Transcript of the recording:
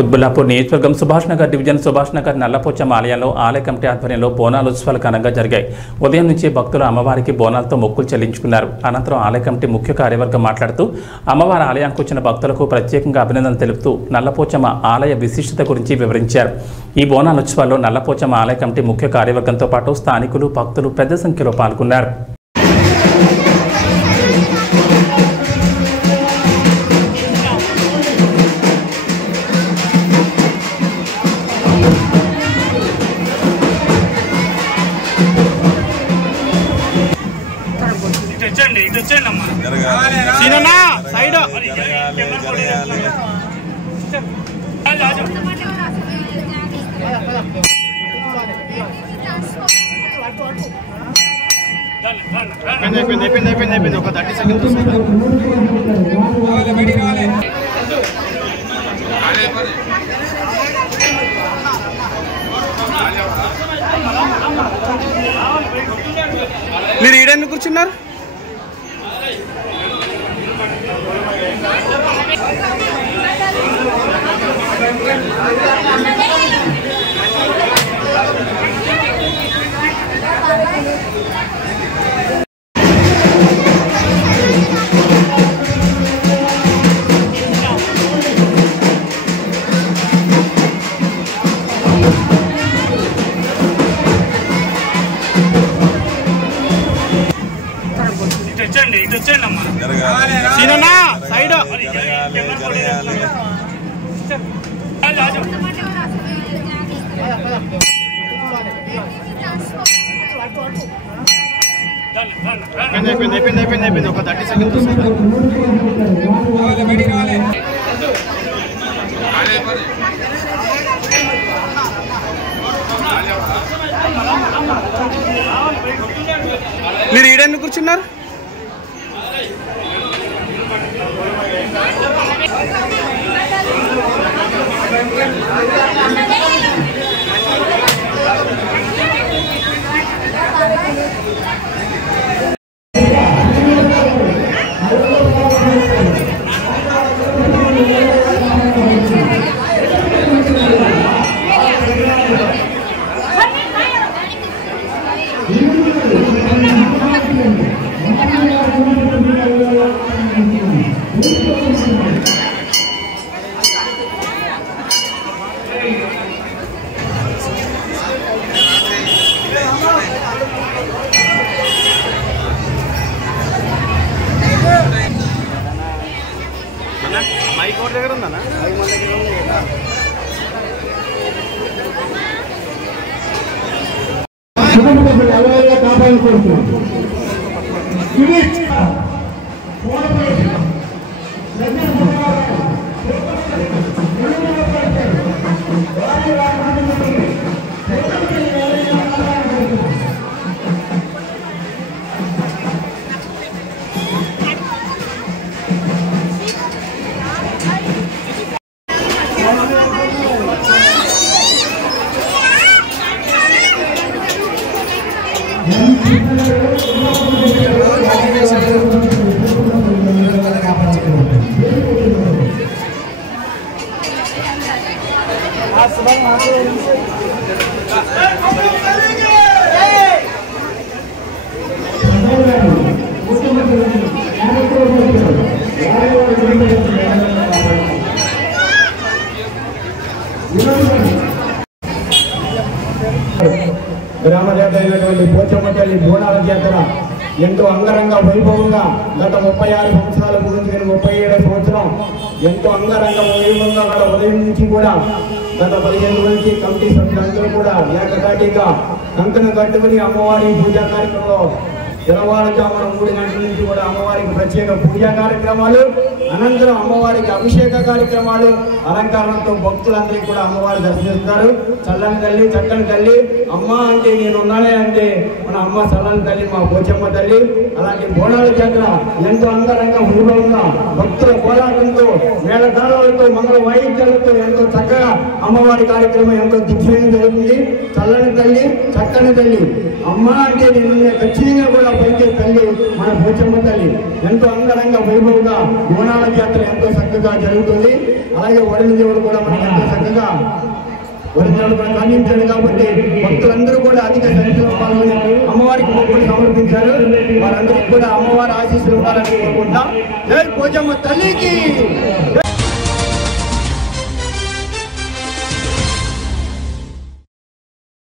కుత్బుల్లాపూర్ నియోజకవర్గం సుభాష్ నగర్ డివిజన్ సుభాష్ నగర్ నల్లపోచమ్మ ఆలయంలో ఆలయ కమిటీ ఆధ్వర్యంలో బోనాల ఉత్సవాలు ఘనంగా జరిగాయి. ఉదయం నుంచి భక్తులు అమ్మవారికి బోనాలతో మొక్కులు చెల్లించుకున్నారు. అనంతరం ఆలయ కమిటీ ముఖ్య కార్యవర్గం మాట్లాడుతూ అమ్మవారి ఆలయానికి వచ్చిన భక్తులకు ప్రత్యేకంగా అభినందనలు తెలుపుతూ నల్లపోచమ్మ ఆలయ విశిష్టత గురించి వివరించారు. ఈ బోనాల ఉత్సవాల్లో నల్లపోచమ్మ ఆలయ కమిటీ ముఖ్య కార్యవర్గంతో పాటు స్థానికులు భక్తులు పెద్ద సంఖ్యలో పాల్గొన్నారు. అయిపోయింది ఒక 30 సెకండ్స్. మీరు ఈడెందుకు కూర్చున్నారు? సైడ్ అయిపోయింది ఒక 30 సెకండ్స్. మీరు ఈడెందుకు కూర్చున్నారు? మైక్ ఓట్ దగ్గర ఉందా? గ్రామదేవత అయినటువంటి పోచమ్మ తల్లి బోనాల జాతర ఎంతో అంగరంగ వైభవంగా గత 36 సంవత్సరాల గురించి 37వ సంవత్సరం ఎంతో అంగరంగ వైభవంగా గత ఉదయం నుంచి కూడా గత 15 నుంచి కమిటీ సభ్యులందరూ కూడా ఏకతాటిగా కంకణ కట్టుకుని అమ్మవారి పూజా కార్యక్రమంలో తెల్లవారుజామున 3 గంటల నుంచి కూడా అమ్మవారికి ప్రత్యేక పూజా కార్యక్రమాలు, అనంతరం అమ్మవారికి అభిషేక కార్యక్రమాలు, అలంకారంతో భక్తులందరికీ కూడా అమ్మవారు దర్శిస్తారు. చల్లని తల్లి, చక్కని తల్లి, అమ్మ అంటే నేనున్నానే అంటే మన అమ్మ చల్లని తల్లి మా పోచమ్మ తల్లి. అలాంటి బోనాల జాతర ఎంతో అంగరంగ వైభవంగా భక్తుల పోరాటంతో మేళతాళాలతో మంగళ వాయిద్యాలతో ఎంతో చక్కగా అమ్మవారి కార్యక్రమం ఎంతో దిగ్విజయం జరుగుతుంది. చల్లని తల్లి, చక్కని తల్లి, అమ్మ అంటే నేను ఖచ్చితంగా కూడా పైకే తల్లి మన పోచమ్మ తల్లి. ఎంతో అంగరంగ వైభవంగా బోనాల జాతర ఎంతో చక్కగా జరుగుతుంది. అలాగే వరుణ దేవుడు కూడా మనకి ఎంతో చక్కగా వరుణ దేవుడు కూడా కనిపించాడు కాబట్టి భక్తులందరూ కూడా అధిక సంఖ్యలో పాల్గొని అమ్మవారికి మొక్కులు సమర్పించారు. వారందరికీ కూడా అమ్మవారి ఆశీస్సులు ఉండాలని కోరుకుంటాం. జై పోచమ్మ తల్లికి.